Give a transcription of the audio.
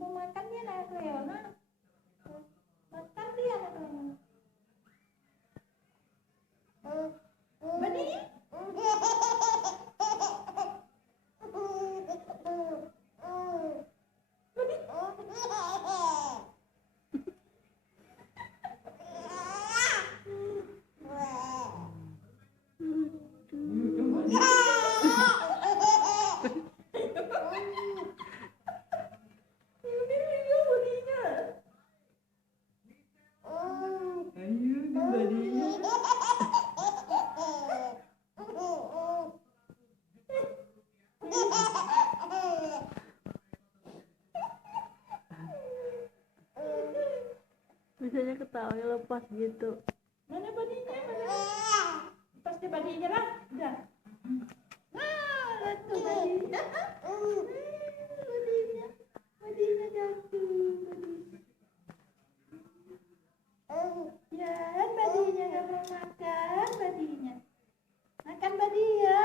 Mau makan dia anak Leona. Makan dia anak Leona. Badi. Biasanya ketawanya lepas gitu. Mana badinya? Mana? Lepas dia badinya lah. Udah. Nah, itu badinya. Badinya jatuh. Ya, badinya nggak mau makan badinya. Makan badi ya.